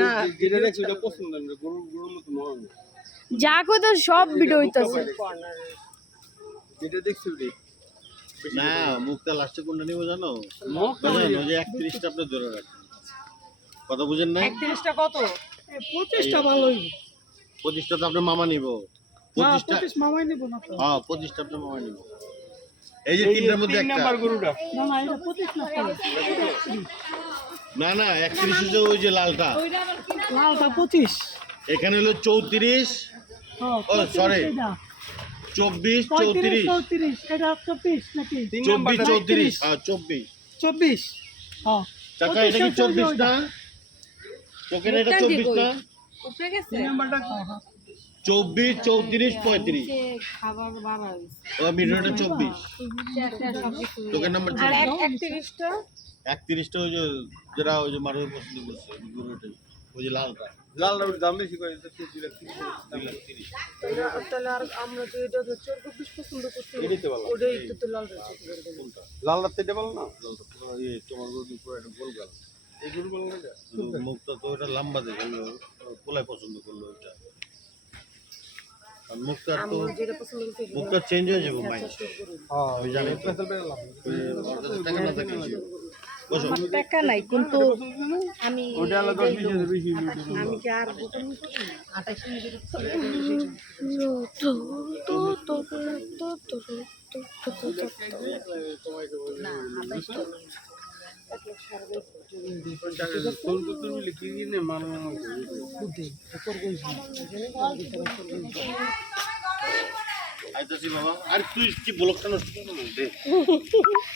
না যেটা দেখছি ওটা পছন্দ না, গরুর মতো নরম। যা কই তো সব ভিডিও হইতাছে। যেটা দেখছি ওটাই। না মুখটা লাস্টে কোনটা নিব জানো? বুঝেন ওই যে 31টা আপনি ধরে রাখেন। কথা বুঝেন না? 31টা কত? 25টা ভালোই। 25টা তো আপনার মামা নিব। না 25টা 25 মামাই নিব না তো। হ্যাঁ 25টা আপনার মামা নিব। এই যে তিনটার মধ্যে তিন একটা। নাম্বার গরুটা। না না এটা 25 না তো। না না 31 হচ্ছে ওই যে লালটা। লালটা 25। এখানে হলো 34 হ্যাঁ ও সরি 34 24 34 34 এটা 24 নাকি? 24 34 হ্যাঁ 24 24 হ্যাঁ চাচা এটা কি 24 না? তোকেন এটা 24 না? উপরে গেছে হ্যাঁ, 24 34 35 খাবার বাড়া হইছে ও মিটারটা 24 তোকেন নাম্বার আর 24 31টা 31টা ওই যে যেটা ওই যে মারুর পছন্দ করছে গরুটাই ওই যে লালটা লাল লাউর দাম বেশি করে, এটা 2 লাখ 30। তাহলে আর আমরা তো এটা 24 পছন্দ করতে এটাই তো ভালো। ওটাই তো লাল রয়েছে লাল লাল এটা ভালো না? লালটা পুরো তোমার গরু পুরো একটা গোল গাল। এই গরু ভালো লাগে? মুখটা তো ওটা লম্বা দেখে পোলাই পছন্দ করলো ওইটা আর মুখটা তো যেটা পছন্দ করতে মুখটা চেঞ্জ হয়ে যাবে মাইন্ড হ্যাঁ, আমি জানি তো। পেছল পেছল লাভ। টাকা না থাকলে কি হবে? বসো টাকা নাই কিন্তু আমি ওটা আলাদা 20,000 বেশি। আমি কি আর বোতাম 28 মিনিটের তোর মিলে কি কিনে মাল আইতাছি বাবা আর তুই কি ব্লকটা নষ্ট করছিস